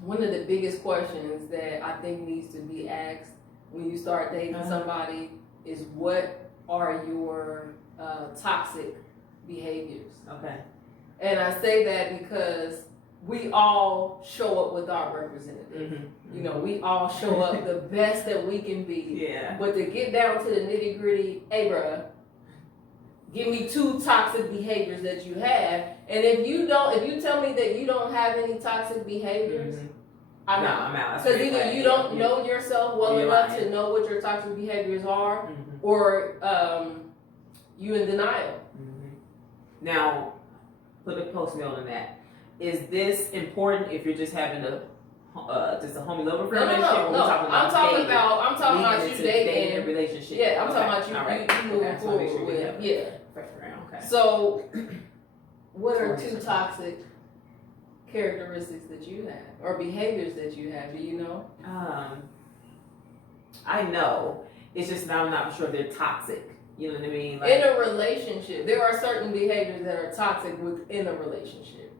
one of the biggest questions that I think needs to be asked when you start dating somebody is, what are your toxic behaviors? Okay. And I say that because we all show up with our representative. Mm-hmm. You know, we all show up the best that we can be. Yeah. But to get down to the nitty gritty, hey, bruh, give me 2 toxic behaviors that you have. And if you tell me that you don't have any toxic behaviors, I'm out. Because either you don't know yourself well enough to know what your toxic behaviors are, or you in denial. Now, put a post note on that. Is this important if you're just having just a homie lover relationship? No. I'm talking about you dating a relationship. Yeah, I'm talking about you moving forward with. Yeah. Okay. So, what are 2 toxic characteristics that you have, or behaviors that you have? Do you know? I know. It's just now I'm not sure if they're toxic. You know what I mean? Like, in a relationship, there are certain behaviors that are toxic within a relationship.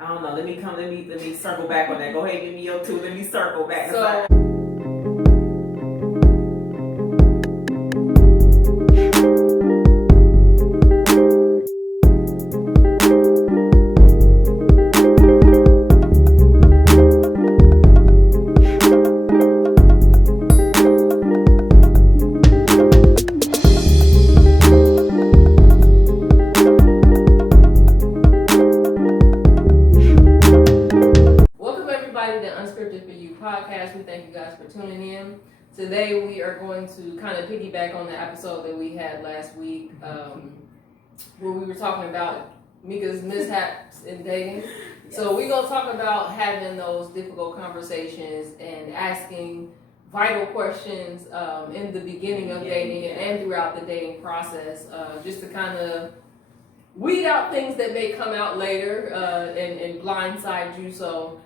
I don't know. Let me circle back on that. Go ahead, give me your 2. Let me circle back. So, we thank you guys for tuning in. Today we are going to kind of piggyback on the episode that we had last week, where we were talking about Mika's mishaps in dating. Yes. So we're going to talk about having those difficult conversations and asking vital questions in the beginning of dating and throughout the dating process, just to kind of weed out things that may come out later and blindside you. So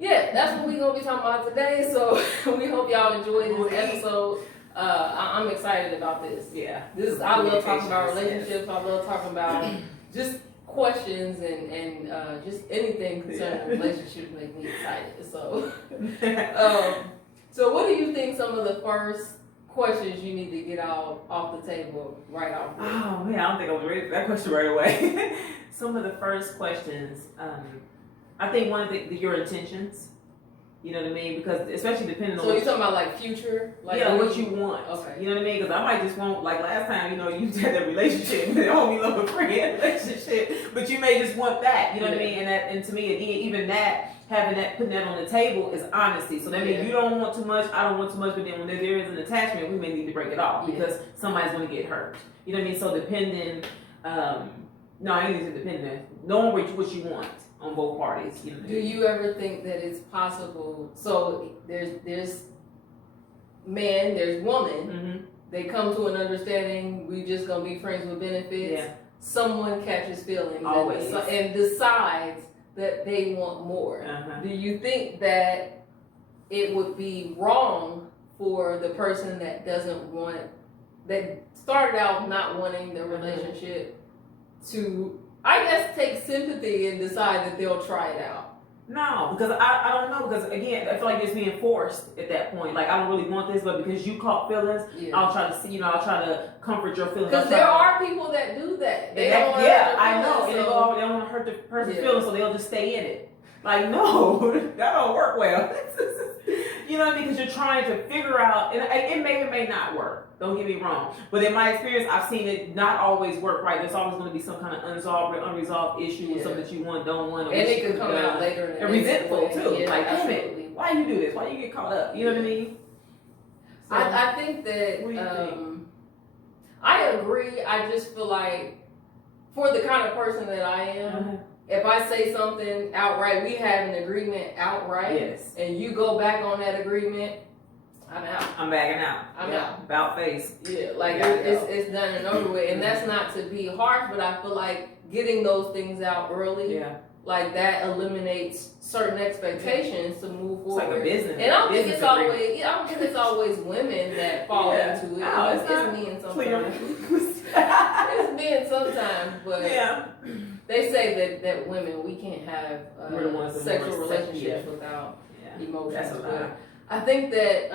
yeah, that's what we're going to be talking about today. So we hope y'all enjoyed this episode. I'm excited about this. Yeah. I love talking about relationships. I love talking about just questions and just anything concerning relationships make me excited. So, so what do you think some of the first questions you need to get off the table right off? Oh man, I don't think I was ready for that question right away. Some of the first questions, I think one of your intentions, you know what I mean? Because especially depending on. So you're talking about like future? Like what you want. Okay. You know what I mean? Because I might just want, like last time, you had that relationship, the homie lover friend relationship, but you may just want that, you know what I mean? And to me, again, even that, putting that on the table is honesty. So that means you don't want too much, I don't want too much, but then when there is an attachment, we may need to break it off because somebody's going to get hurt. You know what I mean? So depending, no, I ain't even depending, knowing what you want on both parties. You know. Do you ever think that it's possible? So there's man, there's woman. They come to an understanding. We just gonna be friends with benefits. Yeah. Someone catches feelings and decides that they want more. Do you think that it would be wrong for the person that that started out not wanting the relationship to, I guess, take sympathy and decide that they'll try it out? No, because I don't know, because again, I feel like it's being forced at that point. Like, I don't really want this, but because you caught feelings, I'll try to see, I'll try to comfort your feelings. Because there are people that do that. They don't want to hurt their I know. So. They don't want to hurt the person's feelings, so they'll just stay in it. Like, no, that don't work well. You know what I mean? Because you're trying to figure out, and it may or may not work. Don't get me wrong. But in my experience, I've seen it not always work right. There's always going to be some kind of unresolved issue with something that you want, don't want. And it could come out later. And resentful, too. Yeah, like, damn it, why you do this? Why you get caught up? You know what I mean? So, I think that, what do you think? I agree. I just feel like, for the kind of person that I am, if I say something outright, we have an agreement outright, and you go back on that agreement, I'm out. I'm backing out. I'm out. About face. Yeah, like it's done and over with. And that's not to be harsh, but I feel like getting those things out early like that eliminates certain expectations to move It's like forward. a business. And I don't think business it's agreement. always, I don't think it's always women that fall Yeah. into it. No, it's it's not men Clear. sometimes. It's men sometimes, but Yeah. they say that women, we can't have We're the ones that sexual more relationships yeah. without Yeah. emotions. That's a But lie. I think that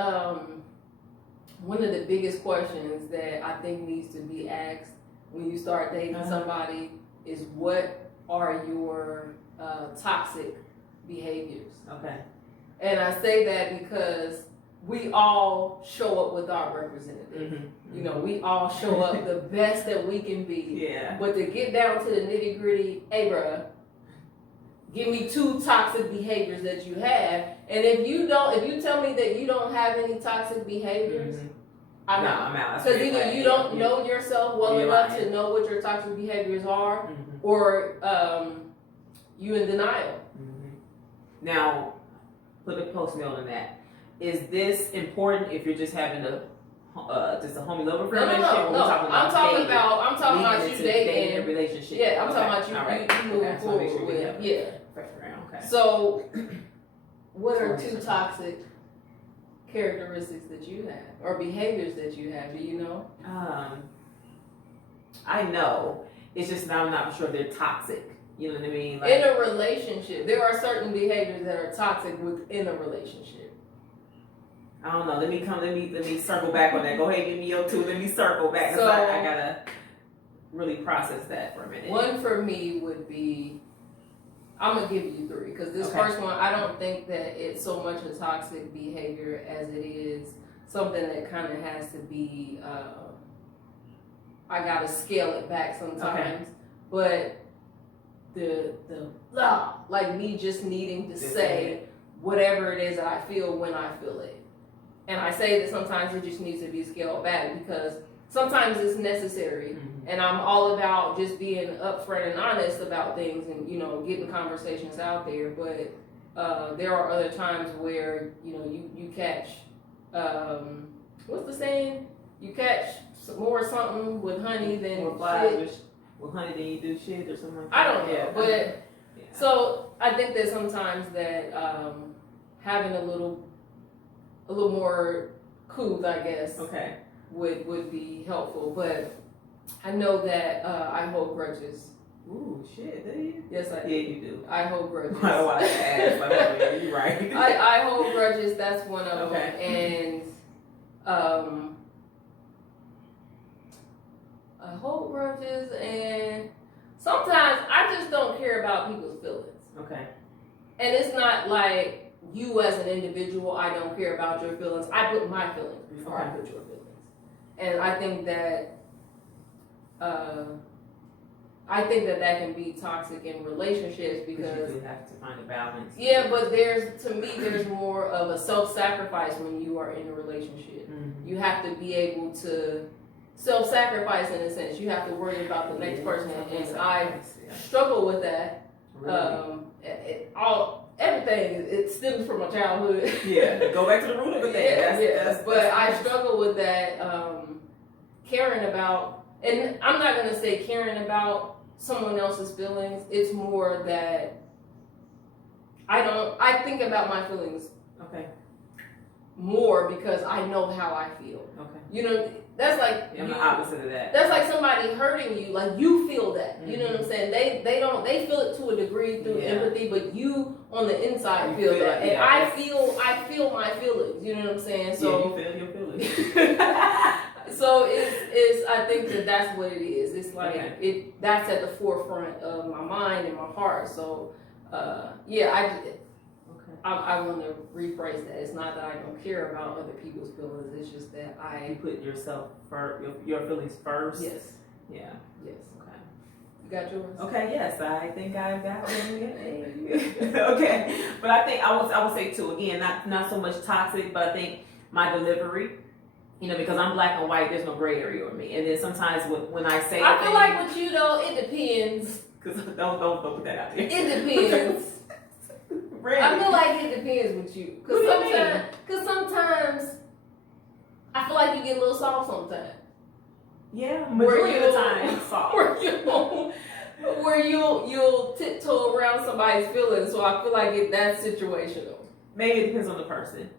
one of the biggest questions that I think needs to be asked when you start dating somebody is, what are your toxic behaviors? Okay. And I say that because we all show up with our representative. Mm-hmm. You know, we all show up the best that we can be. Yeah. But to get down to the nitty gritty, hey, bruh, give me 2 toxic behaviors that you have. And if you tell me that you don't have any toxic behaviors, Mm-hmm. I'm No, out. I'm out. Because either you don't know yourself well You're enough lying. to know what your toxic behaviors are, Mm-hmm. or you in denial. Mm-hmm. Now, put a post note on that. Is this important if you're just having just a homie lover No. relationship? Or we're talking I'm talking dating? about Leading you into dating. a relationship. Yeah, I'm Okay. talking All right. about you moving Okay, so make sure forward we with. have Yeah. fresh around. Okay. So, what are 2 toxic characteristics that you have, or behaviors that you have? Do you know? I know. It's just that I'm not sure if they're toxic. You know what I mean? Like, In a relationship, there are certain behaviors that are toxic within a relationship. I don't know. Let me circle back on that. Go ahead, give me your 2. Let me circle back. 'Cause So- I gotta really process that for a minute. One for me would be, I'm gonna give you 3 because this Okay. first one, I don't think that it's so much a toxic behavior as it is something that kind of has to be. I gotta scale it back sometimes, but the like me just needing to say whatever it is that I feel when I feel it, and I say that sometimes it just needs to be scaled back because sometimes it's necessary. Mm-hmm. And I'm all about just being upfront and honest about things and, you know, getting conversations out there. But there are other times where, you know, you catch, what's the saying? You catch more something with honey than More flies shit. with honey than you do shit or something like that. I don't know. Yeah. But, Yeah. so I think that sometimes that having a little more cool, I guess, Okay. would be helpful. But I know that I hold grudges. Ooh, shit, do you? Yes, I do. Yeah, you do. I hold grudges. Why do I ask? Like, yeah, you're right. I hold grudges. That's one of Okay. them. And I hold grudges, and sometimes I just don't care about people's feelings. Okay. And it's not like you as an individual, I don't care about your feelings. I put my feelings before I Okay. put your feelings. And I think that that can be toxic in relationships because you do have to find a balance. yeah, but to me there's more of a self-sacrifice when you are in a relationship. Mm-hmm. You have to be able to self-sacrifice in a sense. You have to worry about the next person, and I struggle with that. Really? Everything it stems from my childhood. Yeah, go back to the root of it. Yeah, but I struggle with that. Caring about, and I'm not gonna say caring about someone else's feelings. It's more that I think about my feelings Okay. more because I know how I feel. Okay. You know, that's like I'm the opposite of that. that's like somebody hurting you, like you feel that. You know what I'm saying? They feel it to a degree through Yeah. empathy, but you on the inside You feel feel that. it, And yeah. I feel my feelings, you know what I'm saying? So yeah, you feel your feelings. so it's I think that's what it is. It's like Okay. that's at the forefront of my mind and my heart. So I want to rephrase that. It's not that I don't care about other people's feelings. It's just that You put yourself first, your feelings first. yes. Yeah. Yes. Okay. You got yours? Okay. Yes, I think I got one. Okay, but I think I would say too. Again, not so much toxic, but I think my delivery. You know, because I'm black and white, there's no gray area with me. And then sometimes when I say, I feel like with you though, it depends. because don't put that out there. It depends. Really? I feel like it depends with you. What do you mean? Cause sometimes I feel like you get a little soft sometimes. Yeah, Where majority of the you- time, soft. Where you where you'll tiptoe around somebody's feelings. So I feel like that's situational. Maybe it depends on the person.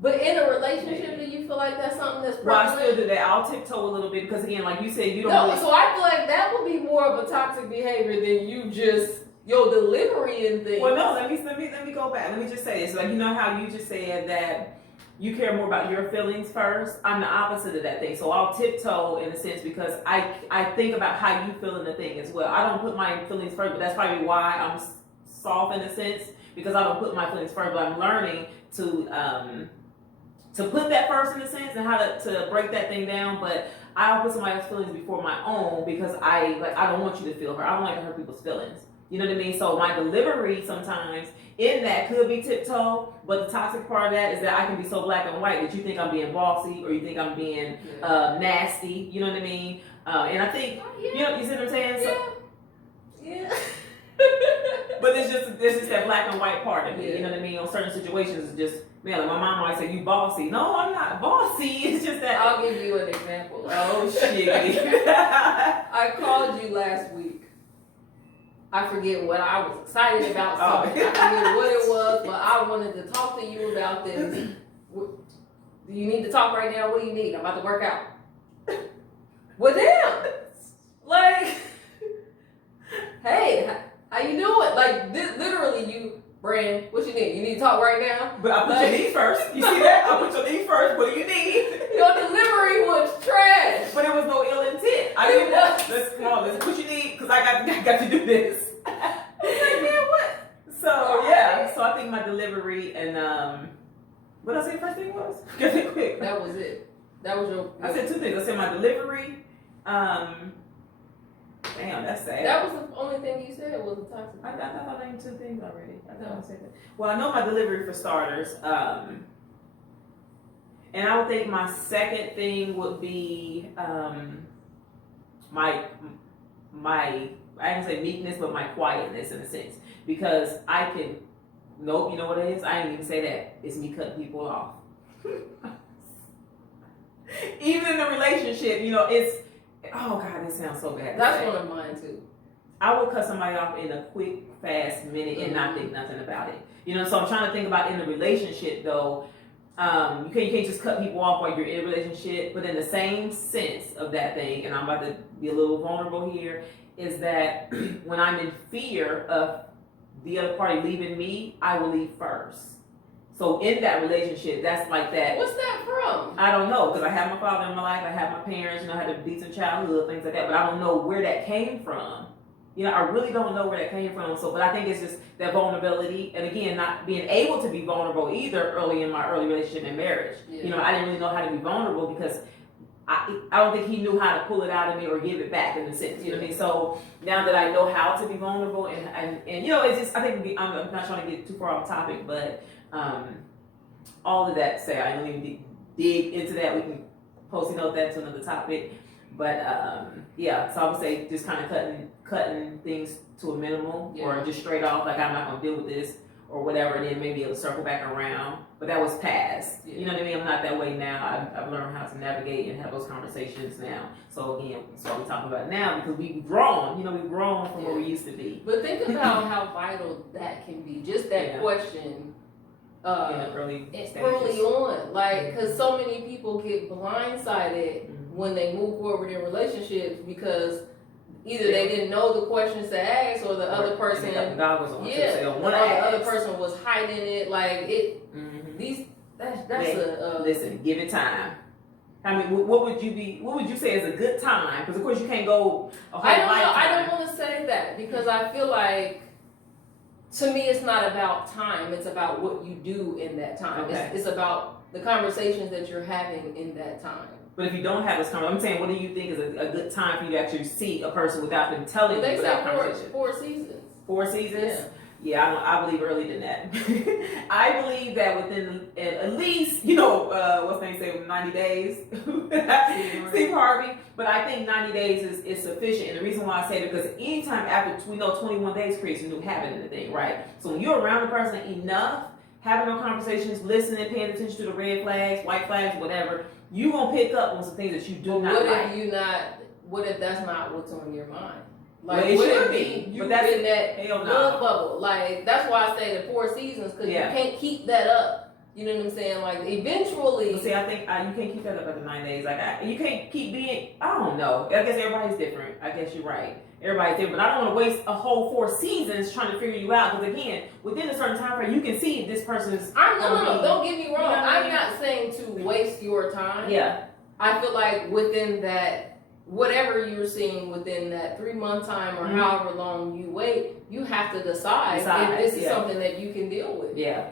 But in a relationship, do you feel like that's something that's Well, prevalent? I still do that. I'll tiptoe a little bit because again, like you said, you don't. No, really... so I feel like that would be more of a toxic behavior than you just your delivery and things. Well, no. Let me go back. Let me just say this. Like you know how you just said that you care more about your feelings first. I'm the opposite of that thing. So I'll tiptoe in a sense because I think about how you feel in the thing as well. I don't put my feelings first, but that's probably why I'm soft in a sense because I don't put my feelings first. But I'm learning to put that first in a sense and how to break that thing down, but I'll put somebody else's feelings before my own because I don't want you to feel hurt. I don't like to hurt people's feelings. You know what I mean? So my delivery sometimes in that could be tiptoe, but the toxic part of that is that I can be so black and white that you think I'm being bossy or you think I'm being nasty. You know what I mean? And I think you see what I'm saying? So, yeah. But it's just that black and white part of it. You know what I mean? On certain situations, it's just man, like my mom always say, "You bossy." No, I'm not bossy. It's just that. I'll give you an example. Oh shit! I called you last week. I forget what I was excited about. Something. I forget what it was, but I wanted to talk to you about this. Do you need to talk right now? What do you need? I'm about to work out. Well, damn. Like, hey, how you doing? Like, this, literally, you, Brand, what you need? You need to talk right now? But I put your knee first. You see that? I put your knee first. What do you need? Your delivery was trash. But it was no ill intent. I didn't want let's what you need because I got to do this. Like, man, what? So yeah. So I think my delivery and what did I say the first thing was? Get it quick. That was it. That was your. I said two things. I said my delivery. Damn, that's sad. That was the only thing you said was a toxic. I thought I named two things already. I thought I said that. Well, I know my delivery for starters. And I would think my second thing would be my I didn't say meekness, but my quietness in a sense. Because I can nope, you know what it is? I didn't even say that. It's me cutting people off. Even in the relationship, you know, it's oh God, this sounds so bad. That's one of mine too. I will cut somebody off in a quick, fast minute and not think nothing about it. You know, so I'm trying to think about in the relationship though. You can't just cut people off while you're in a relationship, but in the same sense of that thing, and I'm about to be a little vulnerable here, is that when I'm in fear of the other party leaving me, I will leave first. So in that relationship, that's like that. What's that from? I don't know, because I have my father in my life, I have my parents, you know, I had a decent childhood, things like that, but I don't know where that came from. You know, I really don't know where that came from. So, but I think it's just that vulnerability, and again, not being able to be vulnerable either early in my early relationship and marriage. Yeah. You know, I didn't really know how to be vulnerable because I don't think he knew how to pull it out of me or give it back in a sense. You know what I mean? So now that I know how to be vulnerable, and you know, it's just I think I'm not trying to get too far off topic, but all of that to say I don't even dig into that. We can post note that to another topic. But yeah, so I would say just kind of cutting things to a minimal, or just straight off like I'm not gonna deal with this or whatever, and then maybe it'll circle back around. But that was past. Yeah. You know what I mean? I'm not that way now. I've learned how to navigate and have those conversations now. So again, that's what we're talking about now because we've grown. You know, we've grown from where we used to be. But think about how vital that can be. Just that question. Early on, like, because so many people get blindsided when they move forward in relationships because either they didn't know the questions to ask, or the other person, the other person was hiding it. Like listen, give it time. I mean, what would you say is a good time? Because of course you can't go a whole lifetime. I don't want to say that because I feel like, to me, it's not about time. It's about what you do in that time. Okay. It's about the conversations that you're having in that time. But if you don't have this conversation, I'm saying, what do you think is a good time for you to actually see a person without them telling you? Without conversation? 4 seasons. 4 seasons? Yeah, I believe earlier than that. I believe that within at least, you know, what's the name say, 90 days? Steve Harvey. But I think 90 days is sufficient. And the reason why I say that, because anytime after, we know 21 days creates a new habit in the thing, right? So when you're around a person enough, having no conversations, listening, paying attention to the red flags, white flags, whatever, you won't pick up on some things that you do not like. What if that's not what's on your mind? Like, Well, it would should it be, you but that's- in that hell love no. bubble? Like, that's why I say the 4 seasons, because Yeah. you can't keep that up. You know what I'm saying? Like, eventually. But see, I think you can't keep that up after 9 days. Like, you can't keep being. I don't know. I guess everybody's different. I guess you're right. Everybody's different. But I don't want to waste a whole 4 seasons trying to figure you out. Because again, within a certain time frame, you can see if this person's. No. Don't get me wrong. You know what I I'm mean? not saying to waste your time. Yeah. I feel like within that, whatever you're seeing within that 3-month time or Mhm. however long you wait, you have to decide if this is yeah. something that you can deal with. Yeah.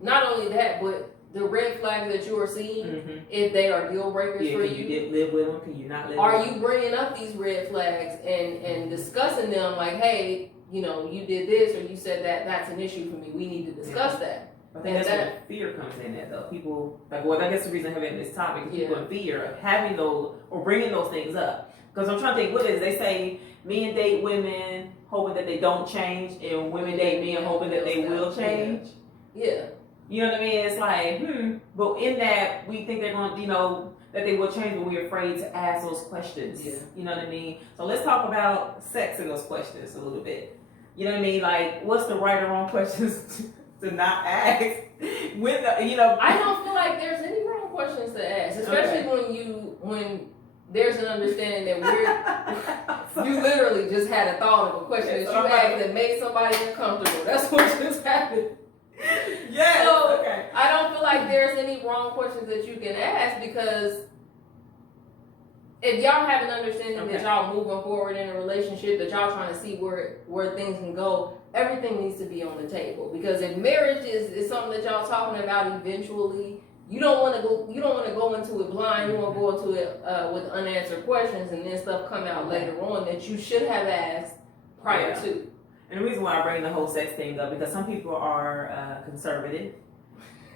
Not only that, but the red flags that you are seeing, Mm-hmm. if they are deal breakers Yeah. for Can you live with them? Can you not live? are with them? you bringing up these red flags and discussing them like, hey, you know, you did this or you said that, that's an issue for me. We need to discuss that. I think that's where fear comes in at though. People, like, well, I guess the reason I'm having this topic is people in fear of having those or bringing those things up. Because I'm trying to think, what is, they say men date women hoping that they don't change and women date men hoping that they will change. Yeah. You know what I mean? It's like, but in that, we think they're going to, you know, that they will change, but we're afraid to ask those questions. Yeah. You know what I mean? So let's talk about sex in those questions a little bit. You know what I mean? Like, what's the right or wrong questions to not ask? With the, you know, I don't feel like there's any wrong questions to ask, especially when there's an understanding that you literally just had a thought of a question that you asked that made somebody uncomfortable. That's what just happened. Yes. So, okay. I don't feel like there's any wrong questions that you can ask, because if y'all have an understanding that y'all moving forward in a relationship, that y'all trying to see where things can go, everything needs to be on the table. Because if marriage is something that y'all talking about eventually, you don't want to go into it blind. You want to go into it with unanswered questions, and then stuff come out later on that you should have asked prior to. And the reason why I bring the whole sex thing up, because some people are conservative,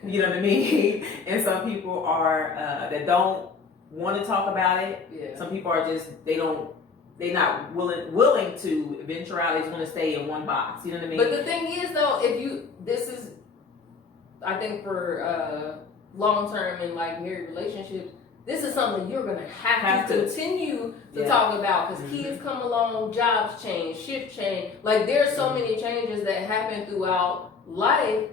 you know what I mean, and some people are that don't want to talk about it. Yeah. Some people are just they're not willing to eventualities, want to stay in one box. You know what I mean? But the thing is, though, I think for long term and like married relationships, this is something you're gonna have to continue to talk about, because kids come along, jobs change, shift change. Like, there's so many changes that happen throughout life.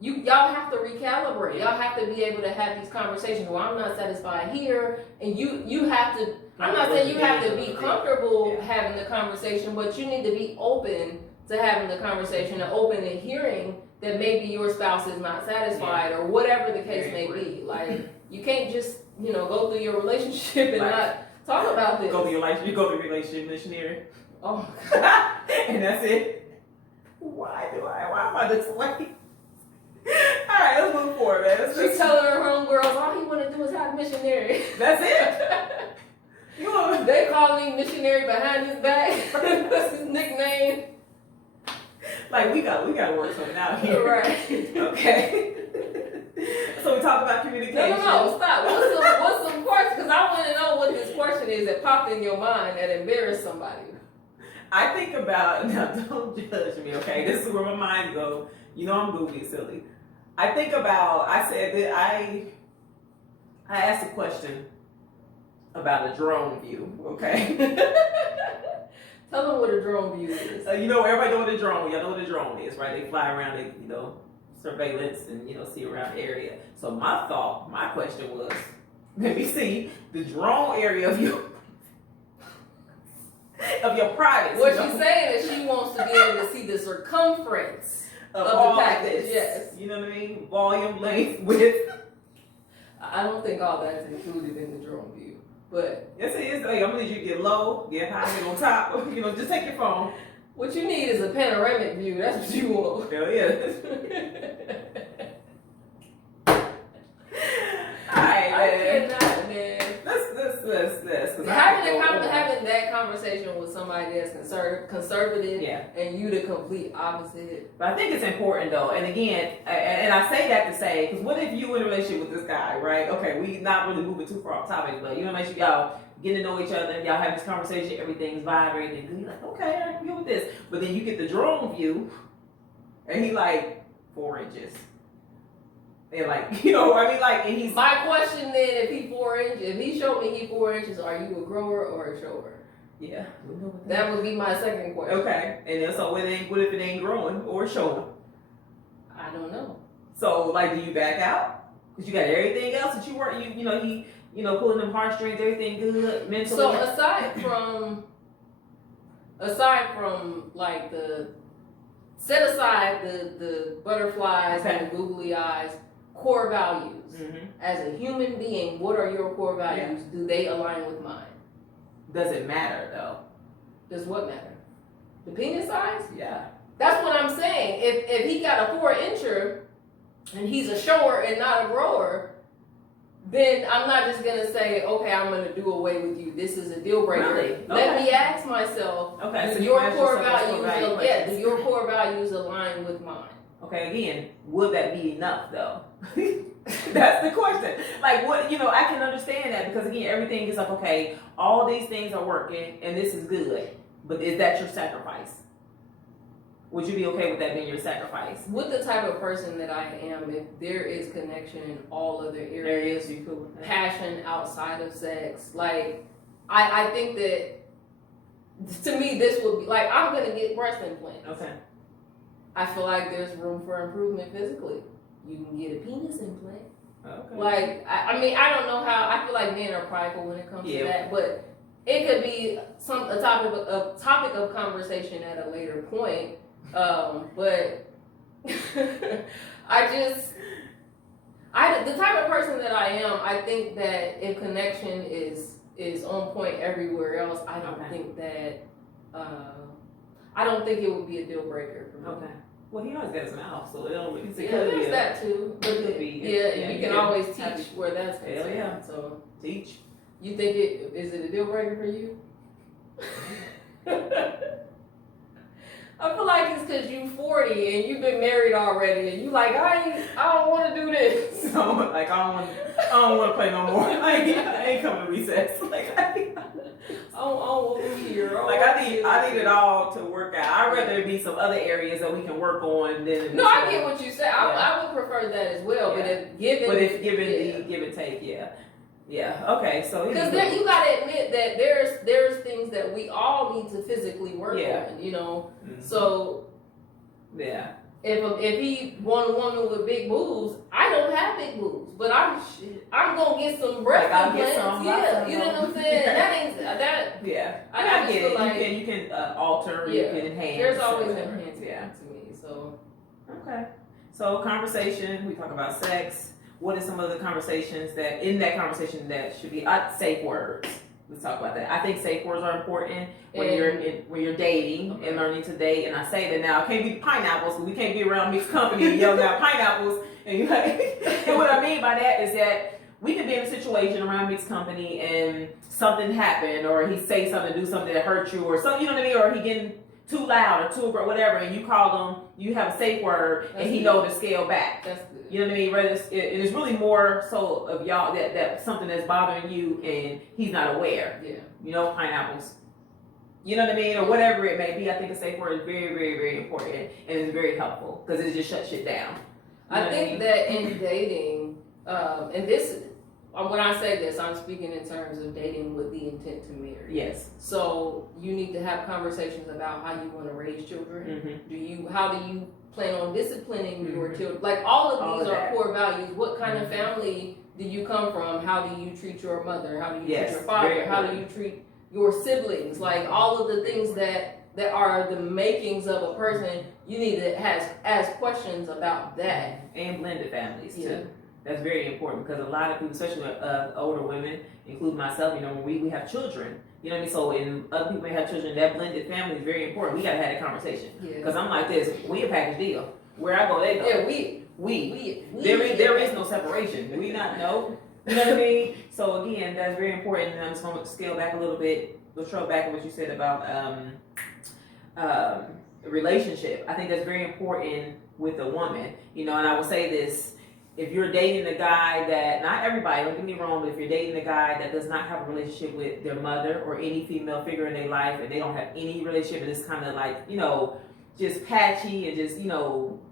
Y'all have to recalibrate. Y'all have to be able to have these conversations. Well, I'm not satisfied here, and you have to. I'm not saying you have to be comfortable having the conversation, but you need to be open to having the conversation and open to hearing that maybe your spouse is not satisfied or whatever the case may be. Like, you can't just go through your relationship and not talk about this. Go through your life. You go through relationship missionary. Oh my God. And that's it. Why am I this way? Alright, let's move forward, man. She's telling her homegirls, all he want to do is have missionary. That's it. They call me missionary behind his back. That's his nickname. Like, we got to work something out here. Right. Okay. So we talked about communication. No, stop. What's some questions? Because I want to know what this question is that popped in your mind that embarrassed somebody. I think about, now don't judge me, okay? This is where my mind goes. You know I'm goofy and silly. I think about, I said that I asked a question about a drone view, okay? Tell them what a drone view is. Everybody know what a drone, y'all know what a drone is, right? They fly around, they, surveillance and, see around the area. So my question was, let me see the drone area of your privacy. What she's saying is she wants to be able to see the circumference of the package. Yes. You know what I mean? Volume, length, width. I don't think all that's included in the drone view. But yes, it is. Hey, I'm gonna need you to get low, get high, get on top. Just take your phone. What you need is a panoramic view. That's what you want. Hell yeah. Alright, man. I cannot, man. Let's. Having that conversation with somebody that's conservative, and you the complete opposite. But I think it's important though, and again, and I say that to say, because what if you in a relationship with this guy, right? Okay, we not really moving too far off topic, but make sure y'all getting to know each other, y'all have this conversation, everything's vibe, everything good. You're like, okay, I can deal with this. But then you get the drone view, and he like 4 inches. And and he's. My question then, if he 4 inches, if he showed me he 4 inches, are you a grower or a shower? Yeah. We know what That would be my second question. Okay. And then so what if it ain't growing or showing? I don't know. So like, do you back out? Because you got everything else that you weren't, pulling them heartstrings, everything good mentally. So aside from like set aside the butterflies Okay. and the googly eyes, core values. Mm-hmm. As a human being, what are your core values? Do they align with mine? Does it matter though? Does what matter? The penis size? Yeah. That's what I'm saying. If he got a 4-incher and he's a shower and not a grower, then I'm not just gonna say, okay, I'm gonna do away with you. This is a deal breaker. Really? Let Okay. me ask myself, Okay. do So your you ask core yourself those core value values questions. do your core values align with mine? Okay, again, would that be enough though? That's the question. Like, what, I can understand that because again, everything is like, okay, all these things are working and this is good, but is that your sacrifice? Would you be okay with that being your sacrifice? With the type of person that I am, if there is connection in all other areas, You cool with that? passion outside of sex, like, I think that, to me, this would be, like, I'm gonna get breast implants. Okay. I feel like there's room for improvement physically. You can get a penis implant. Okay. Like, I mean, I don't know how. I feel like men are prideful when it comes to that, but it could be a topic of conversation at a later point. But the type of person that I am, I think that if connection is on point everywhere else, I don't think that I don't think it would be a deal breaker for me. Okay. Well, he always got his mouth, so it don't really Yeah, there's that too. But could be. and you can always teach Happy. where that's concerned. Hell yeah. So Teach. you think is it a deal breaker for you? I feel like it's because you 40 and you've been married already, and you like I don't want to do this. So like I don't want to play no more. Like I ain't coming to recess. Like I don't want to be here. I need it all to work out. I'd rather it be some other areas that we can work on than. No, I get what you said. I would prefer that as well. Yeah. But if given the give and take, yeah. Yeah. Okay. So because then you gotta admit that there's things that we all need to physically work on. Mm-hmm. So yeah. If he want a woman with big boobs, I don't have big boobs, but I'm gonna get some breast I'll implants. get some. Yeah, you know what I'm saying. That ain't that. Yeah. I get feel it. like you can alter. Yeah. You can enhance. There's always whatever. enhancement Yeah. to me. So Okay. So conversation. We talk about sex. What are some of the conversations that should be safe words? Let's talk about that. I think safe words are important when you're dating and learning to date. And I say that now, it can't be pineapples because we can't be around mixed company and yelling out pineapples. And you like, and what I mean by that is that we can be in a situation around mixed company and something happened, or he say something, do something that hurt you, or something, you know what I mean, or he getting too loud or too whatever, and you call him, you have a safe word, and he know to scale back. that's good. You know what I mean? Rather, it's really more so of y'all that something that's bothering you and he's not aware. Yeah. Pineapples. You know what I mean? Or whatever it may be. I think a safe word is very, very, very important and it's very helpful because it just shuts shit down. I think that in dating, and this, when I say this, I'm speaking in terms of dating with the intent to marry. Yes. So you need to have conversations about how you want to raise children. Mm-hmm. How do you plan on disciplining your children? Like all of these are core values. What kind of family do you come from? How do you treat your mother? How do you treat your father? How do you treat your siblings? Like all of the things that are the makings of a person, you need to ask questions about that. And blended families too. Yeah. That's very important because a lot of people, especially older women, including myself, when we have children, you know what I mean? So when other people have children, that blended family is very important. We got to have that conversation. Because I'm like this, we a package deal. Where I go, they go. Yeah, we. There is no separation. We not know. You know what I mean? So again, that's very important. And I'm just going to scale back a little bit. Let's throw back to what you said about relationship. I think that's very important with a woman. And I will say this. If you're dating a guy that, not everybody, don't get me wrong, but if you're dating a guy that does not have a relationship with their mother or any female figure in their life, and they don't have any relationship, and it's kind of like, just patchy and just,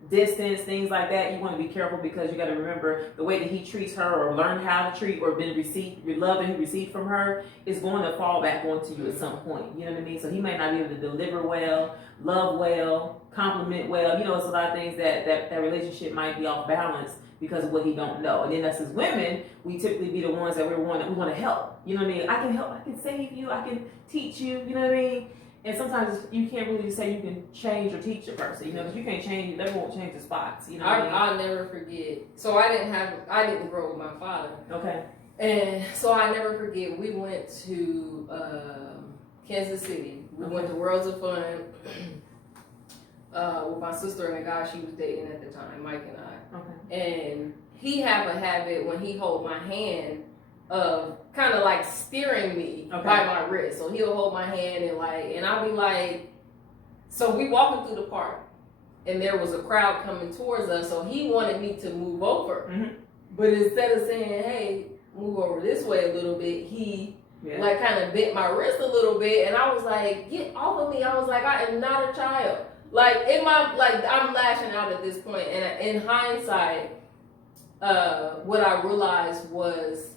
distance, things like that, you want to be careful because you got to remember the way that he treats her or learned how to treat or been received, love that he received from her is going to fall back onto you at some point. You know what I mean? So he may not be able to deliver well, love well, compliment well. It's a lot of things that relationship might be off balance because of what he don't know. And then us as women, we typically be the ones that we want to help. You know what I mean? I can help, I can save you, I can teach you, you know what I mean? And sometimes you can't really just say you can change or teach a person, because you can't change, they won't change the spots, what I mean? I'll never forget. So I didn't grow with my father. Okay. And so I never forget, we went to Kansas City. We went to Worlds of Fun with my sister and a guy she was dating at the time, Mike and I. Okay. And he have a habit when he hold my hand of kind of like steering me by my wrist. So he'll hold my hand and I'll be like, so we walking through the park and there was a crowd coming towards us. So he wanted me to move over. Mm-hmm. But instead of saying, hey, move over this way a little bit, he like kind of bent my wrist a little bit. And I was like, get off of me. I was like, I am not a child. Like I'm lashing out at this point. And in hindsight, what I realized was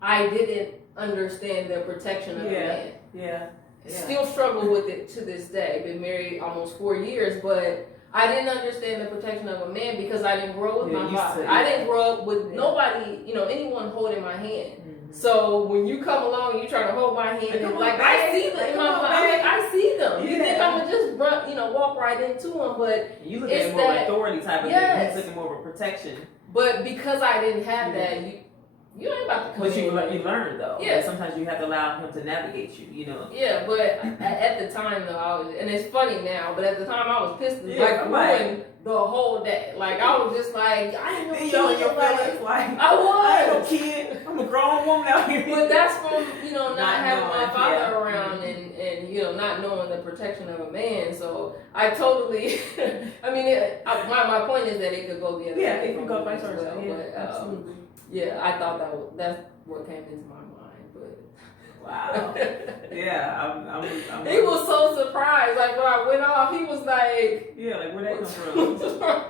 I didn't understand the protection of a man. Yeah. Still struggle with it to this day. Been married almost 4 years, but I didn't understand the protection of a man because I didn't grow up with my father. I didn't grow up with nobody, anyone holding my hand. Mm-hmm. So when you come along, you try to hold my hand, and I see them in my mind. I see them. You think I'm gonna just run, walk right into them, but you look at more of an authority type of thing. He's looking more of a protection. But because I didn't have that, you ain't about to come. But you learn though. Yeah. Sometimes you have to allow him to navigate you. Yeah, but at the time though, I was, and it's funny now, but at the time I was pissed ruined the whole day. Like I was just like, I ain't no kid. I was. I ain't no kid. I'm a grown woman out here. But that's from not having my father around and not knowing the protection of a man. So I totally. I mean, my point is that it could go the other way. Yeah, it could go vice versa. But absolutely. Yeah, I thought that's what came into my mind, but wow. Yeah, I'm he was so surprised. Like when I went off, he was like, yeah, like where'd that come from?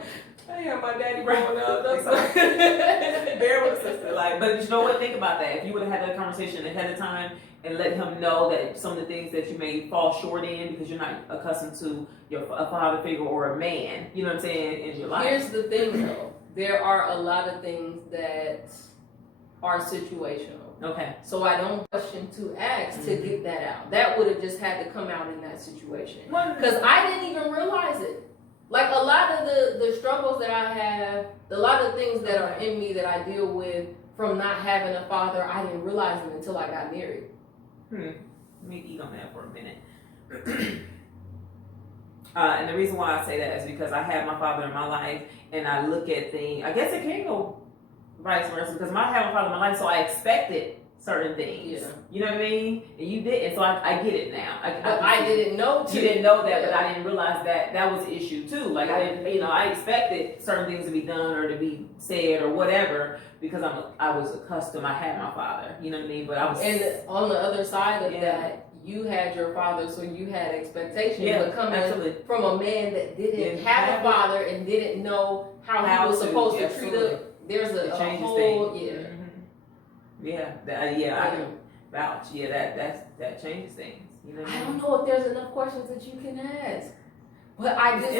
I had my daddy growing up. That's like bear with sister. But you know what? Think about that. If you would have had that conversation ahead of time and let him know that some of the things that you may fall short in because you're not accustomed to a father figure or a man, you know what I'm saying, in your life. Here's the thing, though. There are a lot of things that are situational. Okay. So I don't question to ask to get that out. That would have just had to come out in that situation. Because I didn't even realize it. Like a lot of the struggles that I have, a lot of things that are in me that I deal with from not having a father, I didn't realize them until I got married. Let me eat on that for a minute. And the reason why I say that is because I have my father in my life and I look at things, I guess it can go vice versa because I have a father in my life, so I expected certain things. Yeah. You know what I mean? And you didn't, so I get it now. I didn't know too. You didn't know that, but I didn't realize that was the issue too. Like I didn't, I expected certain things to be done or to be said or whatever because I was accustomed. I had my father. You know what I mean? But I was. And on the other side of that, you had your father, so you had expectations. But coming from a man that didn't have a father and didn't know how he was supposed to treat her, there's a whole I can vouch. Yeah, that changes things. You know what I don't know if there's enough questions that you can ask. But I just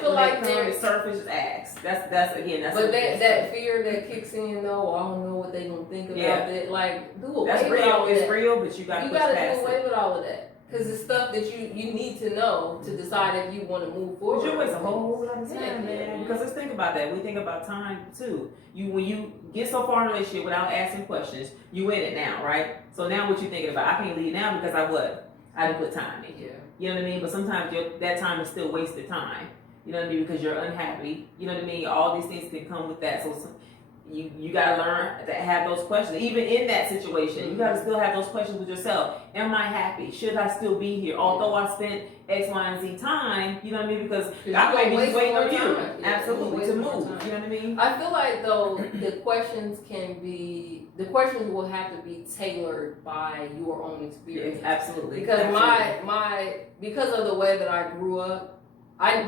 feel like there's surface ask. That's But that fear that kicks in though, I don't know what they gonna think about it. Like, do away that's with real. all of it's that. Real, but you gotta do away with all of that. Because it's stuff that you need to know to decide if you want to move forward. But you waste a whole lot of time, man. Because let's think about that. We think about time too. When you get so far in a relationship without asking questions, you in it now, right? So now what you thinking about? I can't leave now because I didn't put time in. Yeah. You know what I mean? But sometimes that time is still wasted time. You know what I mean? Because you're unhappy. You know what I mean? All these things can come with that. So you gotta learn to have those questions. Even in that situation, you gotta still have those questions with yourself. Am I happy? Should I still be here? Although I spent X, Y, and Z time, you know what I mean? Because God may be waiting on you, absolutely, to move. You know what I mean? I feel like though the questions will have to be tailored by your own experience. Yes, absolutely. Because absolutely. because of the way that I grew up,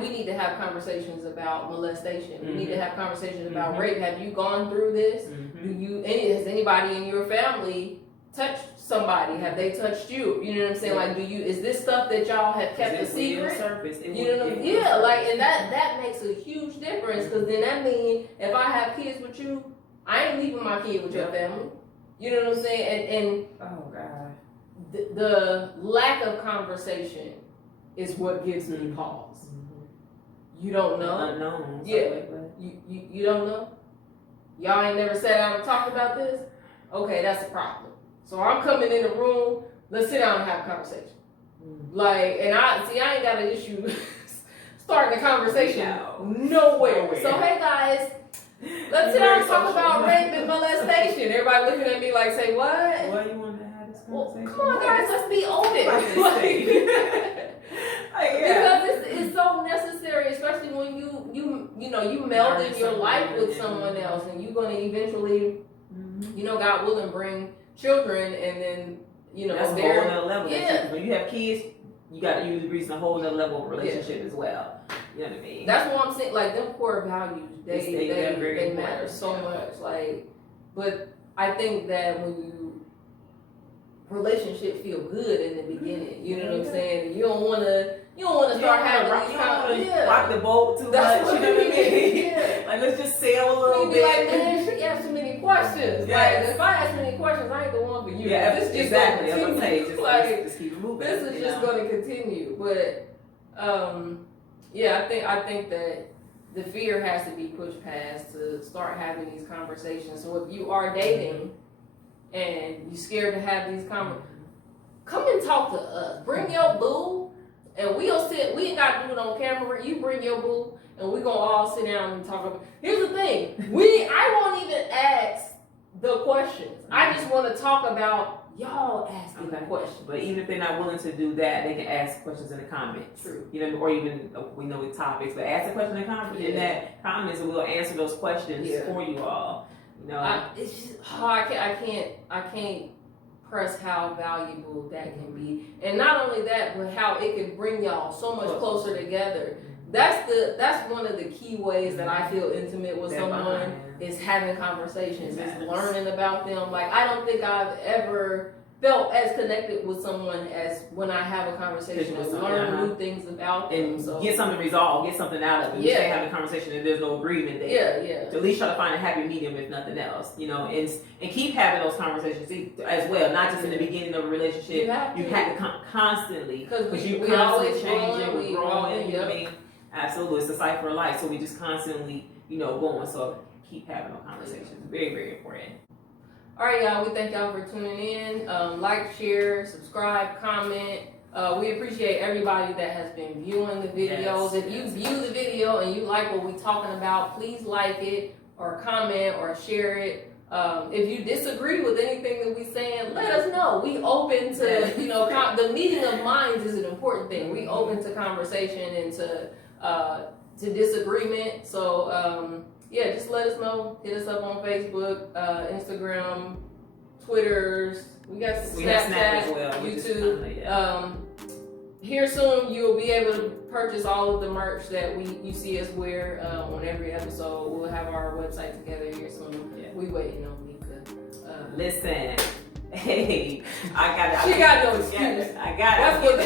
we need to have conversations about molestation. We need to have conversations about rape. Have you gone through this? Has anybody in your family touched somebody? Have they touched you? You know what I'm saying? Like, is this stuff that y'all have kept a secret? You know what I mean? Yeah, like, and that makes a huge difference, because then that means if I have kids with you, I ain't leaving my kid with your family. You know what I'm saying? And oh God, the lack of conversation is what gives me pause. You don't know? Unknown. Yeah. You don't know? Y'all ain't never sat down and talked about this? Okay, that's a problem. So I'm coming in the room, let's sit down and have a conversation. Like, and I ain't got an issue starting a conversation nowhere. So hey guys, let's sit down and talk about rape and molestation. Everybody looking at me like, say what? Why you want to have this conversation? Well, come on guys, let's be open. Because it's so necessary, especially when you melded your life with someone else, and you're gonna eventually, God willing, bring children, and then that's a whole other level. Yeah. When you have kids, you got to usually reach a whole other level of relationship as well. You know what I mean? That's what I'm saying. Like, them core values, they matter so much. Like, but I think that when relationship feel good in the beginning, you know what I'm saying? And you don't want to start having these conversations. Rock the boat too much. You know what I mean? Like, let's just sail a little bit. Like, man, she asked too many questions. Like, if I ask too many questions, I ain't the one for you. Yeah, this just exactly. Gonna continue. Just keep it moving. This is just going to continue. But I think that the fear has to be pushed past to start having these conversations. So if you are dating and you're scared to have these conversations, come and talk to us. Bring your boo, and we'll sit. We ain't got to do it on camera. You bring your boo, and we're going to all sit down and talk about. Here's the thing. I won't even ask the questions. I just want to talk about y'all asking the questions. But even if they're not willing to do that, they can ask questions in the comments. True. You know, or even we know with topics, but ask a question in that comments, and we'll answer those questions for you all. You know, it's just I can't press how valuable that can be, and not only that, but how it can bring y'all so much closer together. That's one of the key ways that I feel intimate with someone is having conversations, is learning about them. Like, I don't think I've ever felt as connected with someone as when I have a conversation and learn new things about them. And get something resolved, get something out of it. You stay having a conversation and there's no agreement there. To at least try to find a happy medium, if nothing else. You know, and keep having those conversations as well, not just in the beginning of a relationship. You have to constantly, because we always changing, we're growing. You know what I mean? Absolutely, it's the cipher of life. So we just constantly, going. So keep having those conversations. Very, very important. All right, y'all. We thank y'all for tuning in. Like, share, subscribe, comment. We appreciate everybody that has been viewing the videos. If you view the video and you like what we're talking about, please like it or comment or share it. If you disagree with anything that we're saying, let us know. We open to, the meeting of minds is an important thing. We open to conversation and to disagreement. So, just let us know. Hit us up on Facebook, Instagram, Twitters. We got Snapchat as well, YouTube. Here soon, you'll be able to purchase all of the merch that you see us wear on every episode. We'll have our website together here soon. Yeah. We waiting on Mika. Listen, hey, I got it. She got no excuse. I got it. That's what.